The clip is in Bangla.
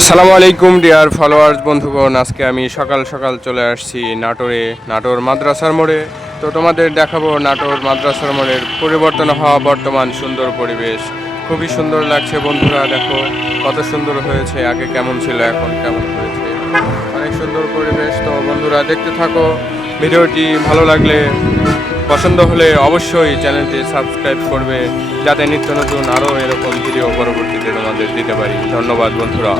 আসসালামু আলাইকুম ডিয়ার ফলোয়ার্স বন্ধুগণ, আজকে আমি সকাল সকাল চলে আসছি নাটোর মাদ্রাসার মোড়ে। তো তোমাদের দেখাবো নাটোর মাদ্রাসার মোড়ের পরিবর্তন হওয়া বর্তমান সুন্দর পরিবেশ। খুবই সুন্দর লাগছে বন্ধুরা, দেখো কত সুন্দর হয়েছে, আগে কেমন ছিল এখন কেমন হয়েছে, অনেক সুন্দর পরিবেশ। তো বন্ধুরা দেখতে থাকো, ভিডিওটি ভালো লাগলে পছন্দ হলে অবশ্যই চ্যানেলটি সাবস্ক্রাইব করবে, যাতে নিত্য নতুন আরও এরকম ভিডিও পরবর্তীতে তোমাদের দিতে পারি। ধন্যবাদ বন্ধুরা।